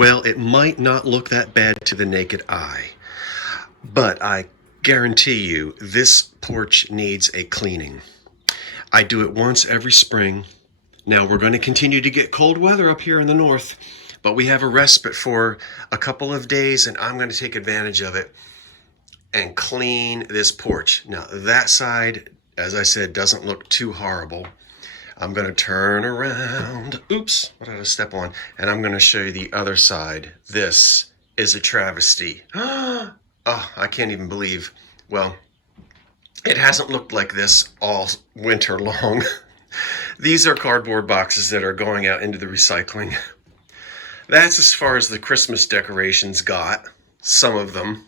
Well, it might not look that bad to the naked eye, but I guarantee you this porch needs a cleaning. I do it once every spring. Now we're going to continue to get cold weather up here in the north, but we have a respite for a couple of days and I'm going to take advantage of it and clean this porch. Now that side, as I said, doesn't look too horrible. I'm going to turn around. Oops, what did I step on? And I'm going to show you the other side. This is a travesty. Oh, I can't even believe. Well, it hasn't looked like this all winter long. These are cardboard boxes that are going out into the recycling. That's as far as the Christmas decorations got, some of them.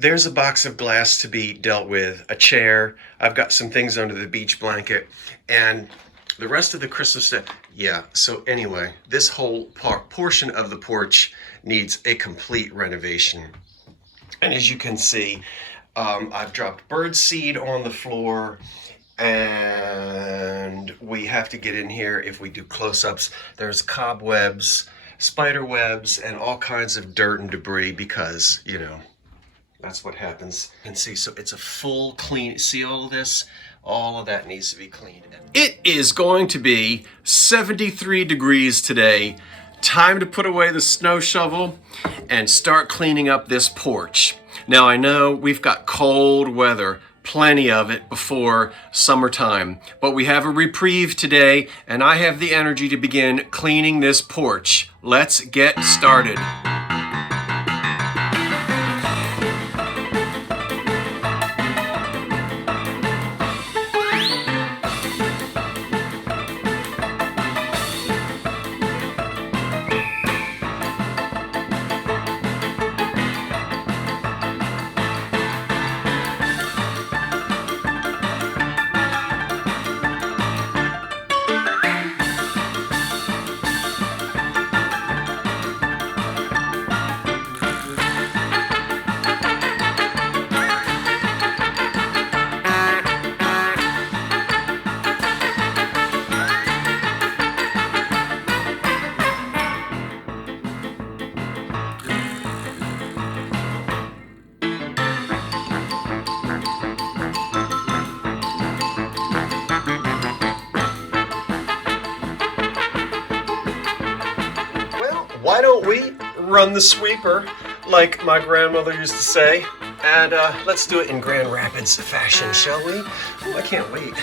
There's a box of glass to be dealt with, a chair. I've got some things under the beach blanket, and the rest of the Christmas stuff. Yeah, so anyway, this whole portion of the porch needs a complete renovation. And as you can see, I've dropped bird seed on the floor, and we have to get in here if we do close-ups. There's cobwebs, spider webs, and all kinds of dirt and debris because, you know, that's what happens. You can see, so it's a full clean. See all of this? All of that needs to be cleaned. It is going to be 73 degrees today. Time to put away the snow shovel and start cleaning up this porch. Now I know we've got cold weather, plenty of it before summertime, but we have a reprieve today and I have the energy to begin cleaning this porch. Let's get started. Why don't we run the sweeper like my grandmother used to say, and let's do it in Grand Rapids fashion, shall we? Oh, I can't wait.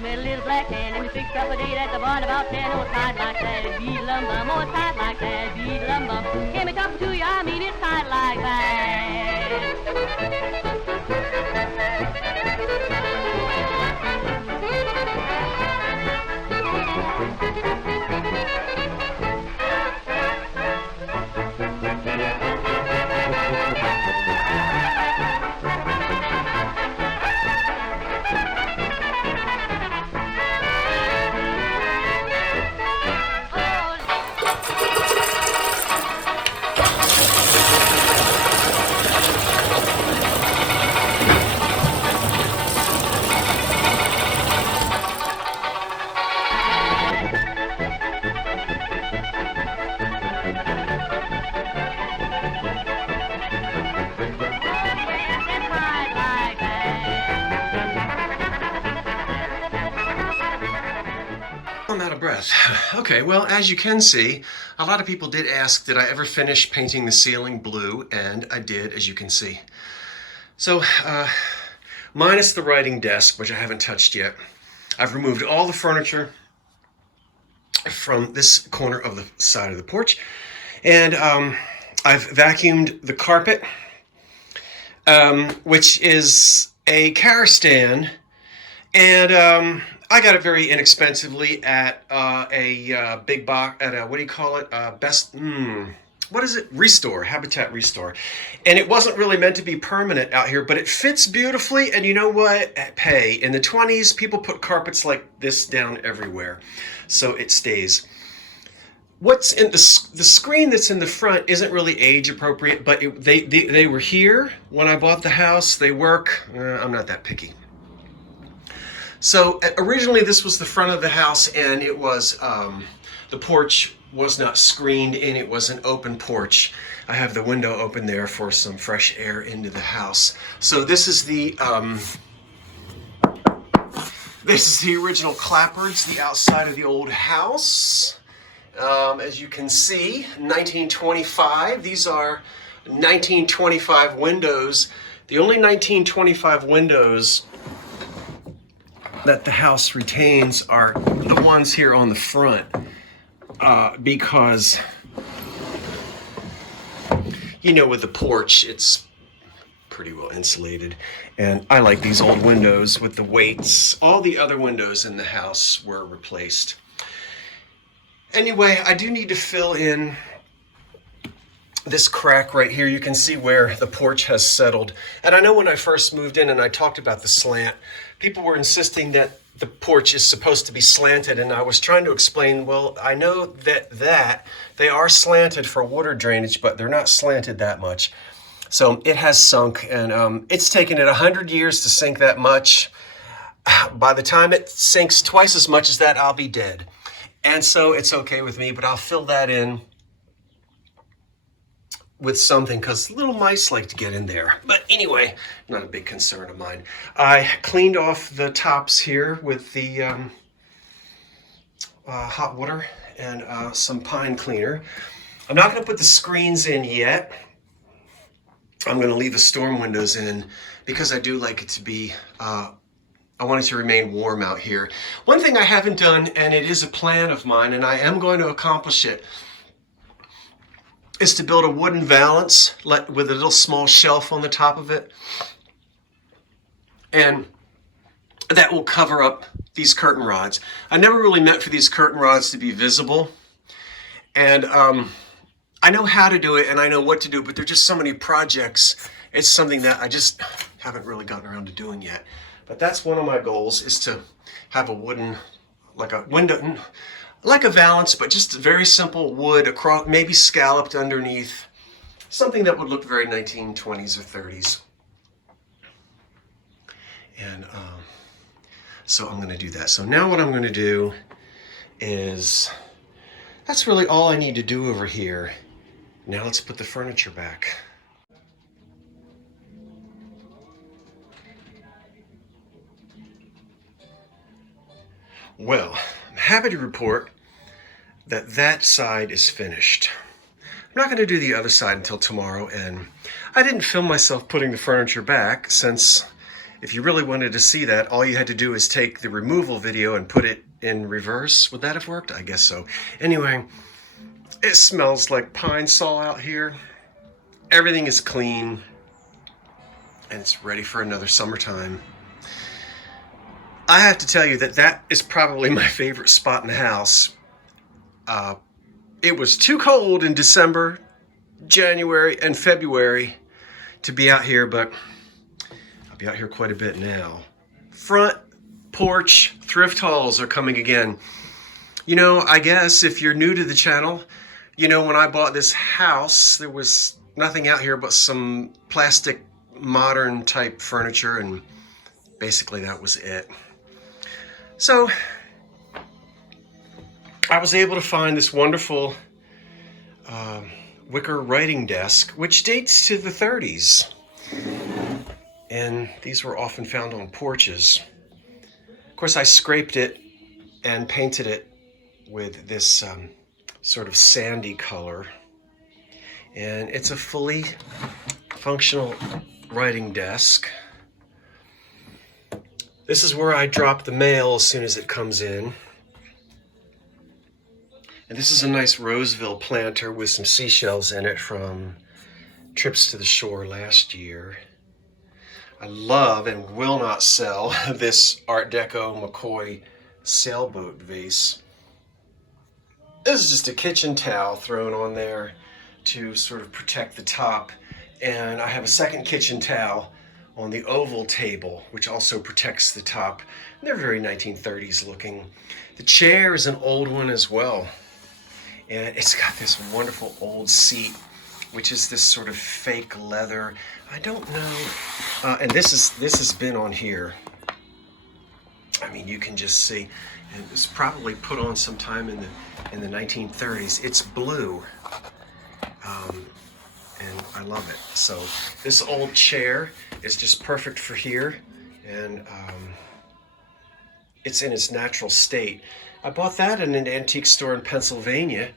Met a little black hand and we fixed up a date at the barn about 10. Oh, tight like that, beat lum-bum. Oh, tight like that, beat lum-bum. Give me talking to you, I mean it's tight like I'm out of breath. Okay, well, as you can see, a lot of people did ask, did I ever finish painting the ceiling blue? And I did, as you can see. So, minus the writing desk, which I haven't touched yet, I've removed all the furniture from this corner of the side of the porch, and I've vacuumed the carpet, which is a Karastan And I got it very inexpensively at a big box, at a, what do you call it? What is it? Restore, Habitat Restore. And it wasn't really meant to be permanent out here, but it fits beautifully. And you know what? At Pay, in the 20s, people put carpets like this down everywhere. So it stays. What's in the screen that's in the front isn't really age appropriate, but they were here when I bought the house. They work. I'm not that picky. So originally this was the front of the house, and it was the porch was not screened, and it was an open porch. I have the window open there for some fresh air into the house. So this is the original clapboards, the outside of the old house. As you can see, 1925. These are 1925 windows. The only 1925 windows that the house retains are the ones here on the front, because, you know, with the porch, it's pretty well insulated. And I like these old windows with the weights. All the other windows in the house were replaced. Anyway, I do need to fill in this crack right here. You can see where the porch has settled. And I know when I first moved in and I talked about the slant, people were insisting that the porch is supposed to be slanted. And I was trying to explain, well, I know that they are slanted for water drainage, but they're not slanted that much. So it has sunk, and it's taken it 100 years to sink that much. By the time it sinks twice as much as that, I'll be dead. And so it's okay with me, but I'll fill that in with something because little mice like to get in there. But anyway, not a big concern of mine. I cleaned off the tops here with the hot water and some pine cleaner. I'm not going to put the screens in yet. I'm going to leave the storm windows in because I do like it to be I want it to remain warm out here. One thing I haven't done, and it is a plan of mine, and I am going to accomplish it, is to build a wooden valance with a little small shelf on the top of it. And that will cover up these curtain rods. I never really meant for these curtain rods to be visible. And I know how to do it, and I know what to do, but there are just so many projects. It's something that I just haven't really gotten around to doing yet. But that's one of my goals, is to have a wooden, like a window, like a valance, but just very simple wood, across, maybe scalloped underneath. Something that would look very 1920s or 30s. And so I'm going to do that. So now what I'm going to do is, that's really all I need to do over here. Now let's put the furniture back. Well, I'm happy to report that that side is finished. I'm not going to do the other side until tomorrow, and I didn't film myself putting the furniture back, since if you really wanted to see that, all you had to do is take the removal video and put it in reverse. Would that have worked? I guess so. Anyway, it smells like pine saw out here. Everything is clean, and it's ready for another summertime. I have to tell you that that is probably my favorite spot in the house. It was too cold in December, January, and February to be out here, but I'll be out here quite a bit now. Front porch thrift hauls are coming again. You know, I guess if you're new to the channel, you know, when I bought this house, there was nothing out here but some plastic modern type furniture, and basically that was it. So I was able to find this wonderful wicker writing desk, which dates to the 30s. And these were often found on porches. Of course, I scraped it and painted it with this sort of sandy color. And it's a fully functional writing desk. This is where I drop the mail as soon as it comes in. And this is a nice Roseville planter with some seashells in it from trips to the shore last year. I love and will not sell this Art Deco McCoy sailboat vase. This is just a kitchen towel thrown on there to sort of protect the top. And I have a second kitchen towel on the oval table, which also protects the top. They're very 1930s looking. The chair is an old one as well. And it's got this wonderful old seat, which is this sort of fake leather. I don't know. And this has been on here. I mean, you can just see. And it was probably put on sometime in the 1930s. It's blue. And I love it. So this old chair is just perfect for here, and it's in its natural state. I bought that in an antique store in Pennsylvania.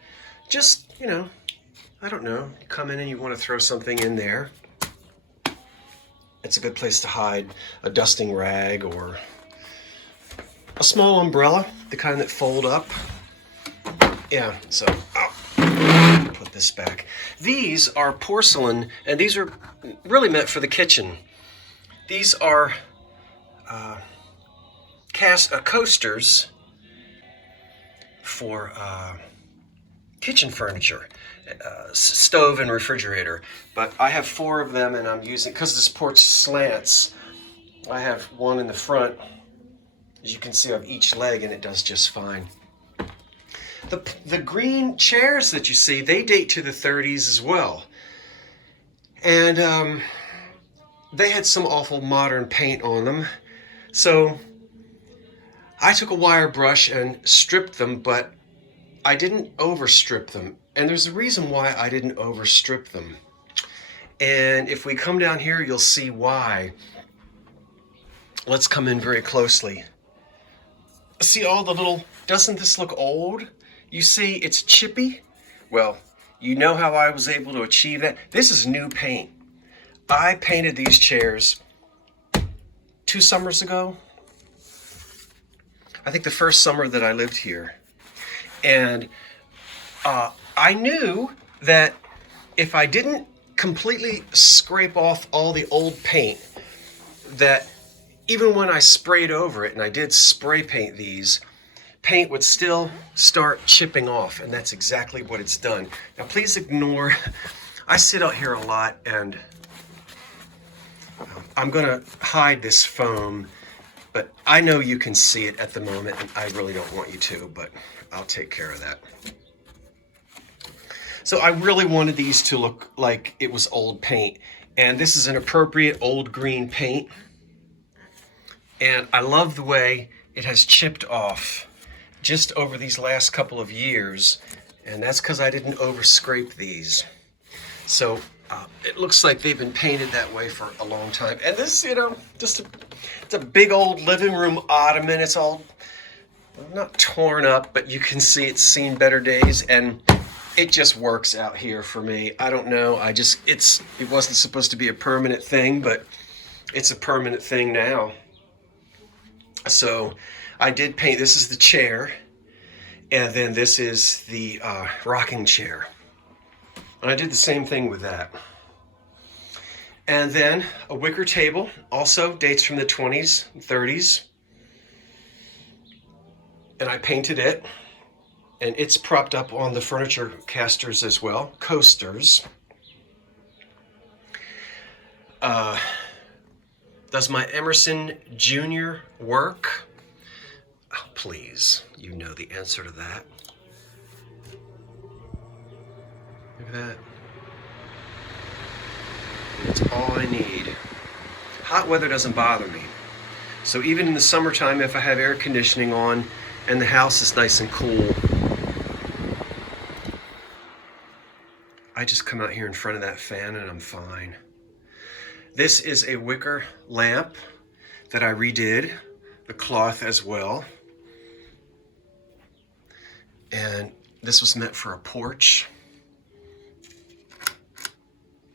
Just, you know, I don't know, you come in and you want to throw something in there. It's a good place to hide a dusting rag or a small umbrella, the kind that fold up. Yeah, so put this back. These are porcelain, and these are really meant for the kitchen. These are coasters for kitchen furniture, stove and refrigerator. But I have 4 of them, and I'm using, because this porch slants, I have one in the front. As you can see, on each leg, and it does just fine. The green chairs that you see, they date to the 30s as well. And they had some awful modern paint on them. So I took a wire brush and stripped them, but I didn't overstrip them. And there's a reason why I didn't overstrip them. And if we come down here, you'll see why. Let's come in very closely. See all the little, doesn't this look old? You see it's chippy? Well, you know how I was able to achieve that? This is new paint. I painted these chairs 2 summers ago. I think the first summer that I lived here. And I knew that if I didn't completely scrape off all the old paint, that even when I sprayed over it, and I did spray paint these, paint would still start chipping off, and that's exactly what it's done. Now please ignore, I sit out here a lot, and I'm gonna hide this foam, but I know you can see it at the moment, and I really don't want you to, but I'll take care of that. So I really wanted these to look like it was old paint, and this is an appropriate old green paint, and I love the way it has chipped off just over these last couple of years, and that's because I didn't over scrape these. So it looks like they've been painted that way for a long time. And this, you know, it's a big old living room ottoman. It's all not torn up, but you can see it's seen better days, and it just works out here for me. I don't know, it wasn't supposed to be a permanent thing, but it's a permanent thing now. So I did paint, this is the chair, and then this is the rocking chair. And I did the same thing with that. And then a wicker table, also dates from the 20s and 30s. And I painted it, and it's propped up on the furniture casters as well, coasters. Does my Emerson Jr. work? Oh, please, you know the answer to that. Look at that. That's all I need. Hot weather doesn't bother me. So even in the summertime, if I have air conditioning on and the house is nice and cool, I just come out here in front of that fan and I'm fine. This is a wicker lamp that I redid, the cloth as well. And this was meant for a porch.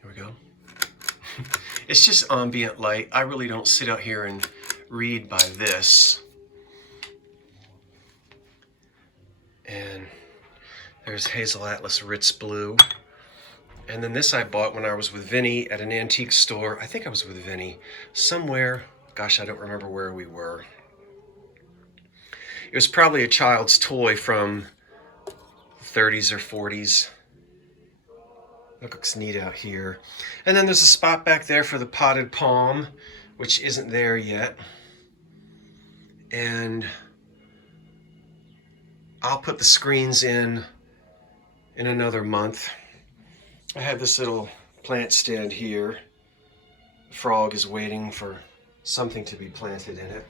Here we go. It's just ambient light. I really don't sit out here and read by this. And there's Hazel Atlas Ritz Blue. And then this I bought when I was with Vinny at an antique store. I think I was with Vinny somewhere. Gosh, I don't remember where we were. It was probably a child's toy from 30s or 40s. It looks neat out here. And then there's a spot back there for the potted palm, which isn't there yet. And I'll put the screens in another month. I have this little plant stand here. The frog is waiting for something to be planted in it.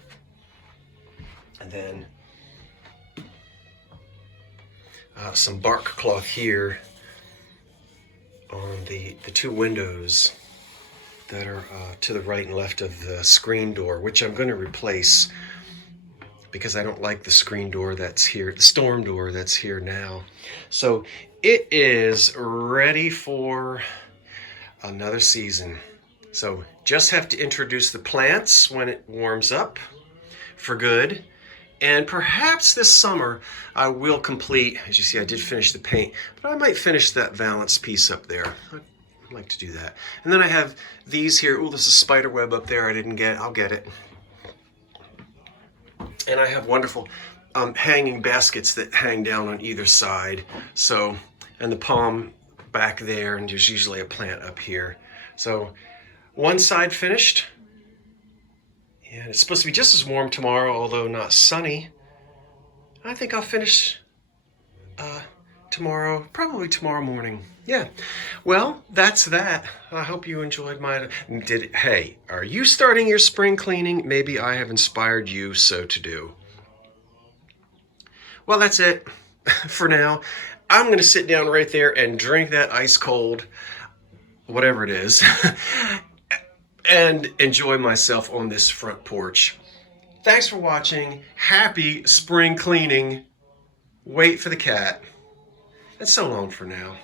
And then some bark cloth here on the two windows that are to the right and left of the screen door, which I'm going to replace because I don't like the screen door that's here, the storm door that's here now. So it is ready for another season. So just have to introduce the plants when it warms up for good. And perhaps this summer I will complete, as you see, I did finish the paint, but I might finish that valance piece up there. I'd like to do that. And then I have these here. Oh, there's a spider web up there I didn't get. I'll get it. And I have wonderful hanging baskets that hang down on either side. So, and the palm back there, and there's usually a plant up here. So one side finished. And it's supposed to be just as warm tomorrow, although not sunny. I think I'll finish tomorrow, probably tomorrow morning. Yeah. Well, that's that. I hope you enjoyed my... Hey, are you starting your spring cleaning? Maybe I have inspired you so to do. Well, that's it for now. I'm going to sit down right there and drink that ice cold, whatever it is, and enjoy myself on this front porch. Thanks for watching. Happy spring cleaning. Wait for the cat. And so long for now.